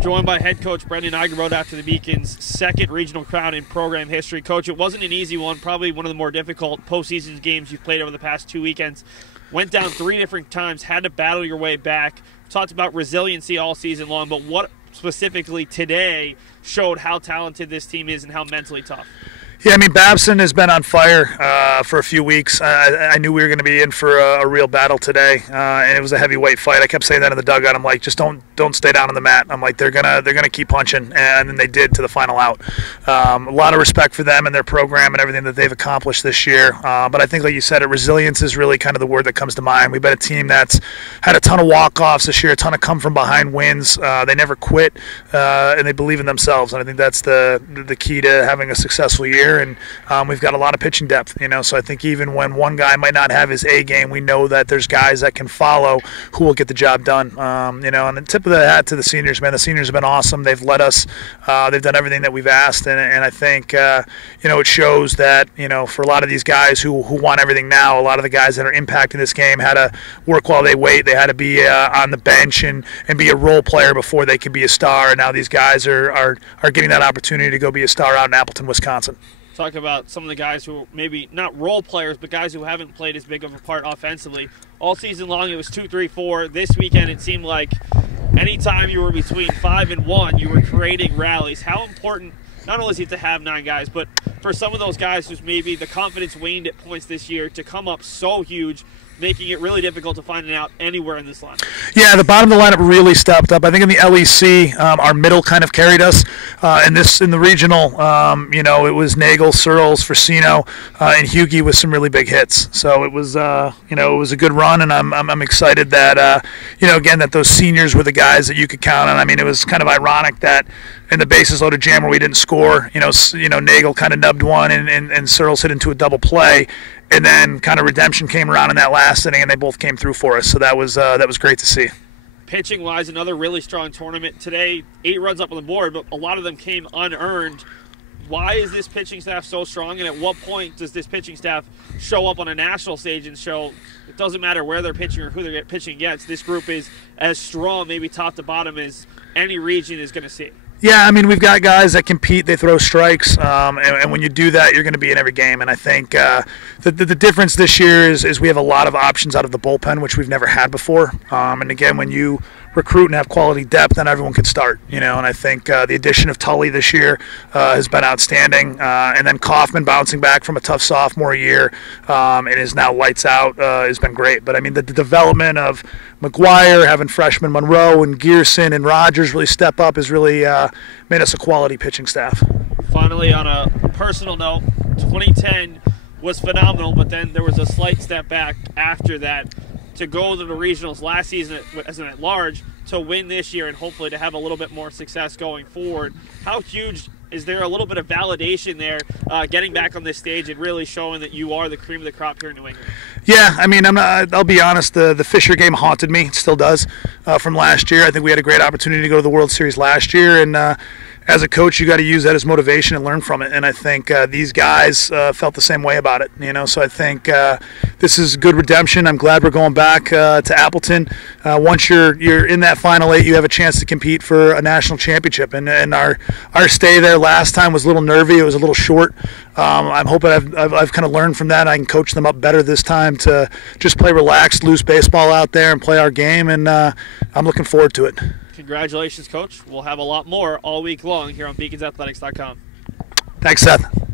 Joined by head coach Brendan Eygabroat after the Beacon's second regional crown in program history. Coach, it wasn't an easy one, probably one of the more difficult postseason games you've played over the past 2 weekends. Went down 3 different times, had to battle your way back. Talked about resiliency all season long, but what specifically today showed how talented this team is and how mentally tough? Yeah, I mean, Babson has been on fire for a few weeks. I knew we were going to be in for a real battle today, and it was a heavyweight fight. I kept saying that in the dugout. I'm like, just don't stay down on the mat. I'm like, they're gonna keep punching, and then they did to the final out. A lot of respect for them and their program and everything that they've accomplished this year. But I think, like you said, resilience is really kind of the word that comes to mind. We've been a team that's had a ton of walk-offs this year, a ton of come-from-behind wins. They never quit, and they believe in themselves, and I think that's the key to having a successful year. And we've got a lot of pitching depth, so I think even when one guy might not have his A game, we know that there's guys that can follow who will get the job done. And the tip of the hat to the seniors, man. The seniors have been awesome. They've led us. They've done everything that we've asked, and I think it shows that for a lot of these guys who want everything now, a lot of the guys that are impacting this game had to work while they wait. They had to be on the bench and be a role player before they could be a star. And now these guys are getting that opportunity to go be a star out in Appleton, Wisconsin. Talk about some of the guys who maybe not role players, but guys who haven't played as big of a part offensively. All season long, it was 2, 3, 4. This weekend, it seemed like anytime you were between 5 and 1, you were creating rallies. How important, not only is it to have 9 guys, but for some of those guys who's maybe the confidence waned at points this year to come up so huge, making it really difficult to find it out anywhere in this lineup. Yeah, the bottom of the lineup really stepped up. I think in the LEC, our middle kind of carried us. In the regional, it was Nagel, Searles, Frasino, and Hugie with some really big hits. So it was, it was a good run, and I'm excited that, again, that those seniors were the guys that you could count on. I mean, it was kind of ironic that in the bases loaded jam where we didn't score, Nagel kind of nubbed one, and Searles hit into a double play. And then kind of redemption came around in that last inning, and they both came through for us. So that was great to see. Pitching-wise, another really strong tournament. Today, 8 runs up on the board, but a lot of them came unearned. Why is this pitching staff so strong, and at what point does this pitching staff show up on a national stage and show it doesn't matter where they're pitching or who they're pitching against? This group is as strong, maybe top to bottom, as any region is going to see. Yeah, I mean, we've got guys that compete, they throw strikes, and when you do that, you're going to be in every game. And I think the difference this year is we have a lot of options out of the bullpen, which we've never had before. And again, when you recruit and have quality depth, then everyone can start, and I think the addition of Tully this year has been outstanding. And then Kaufman bouncing back from a tough sophomore year and is now lights out has been great. But I mean, the development of McGuire, having freshmen Monroe and Gearson and Rogers really step up has really made us a quality pitching staff. Finally, on a personal note, 2010 was phenomenal, but then there was a slight step back after that. To go to the regionals last season as an at-large, to win this year and hopefully to have a little bit more success going forward. How huge is there a little bit of validation there, getting back on this stage and really showing that you are the cream of the crop here in New England? Yeah, I mean, I'll be honest, the Fisher game haunted me. It still does from last year. I think we had a great opportunity to go to the World Series last year, and as a coach, you got to use that as motivation and learn from it. And I think these guys felt the same way about it. So I think this is good redemption. I'm glad we're going back to Appleton. Once you're in that final 8, you have a chance to compete for a national championship. And our stay there last time was a little nervy. It was a little short. I'm hoping I've kind of learned from that. I can coach them up better this time to just play relaxed, loose baseball out there and play our game. And I'm looking forward to it. Congratulations, Coach. We'll have a lot more all week long here on BeaconsAthletics.com. Thanks, Seth.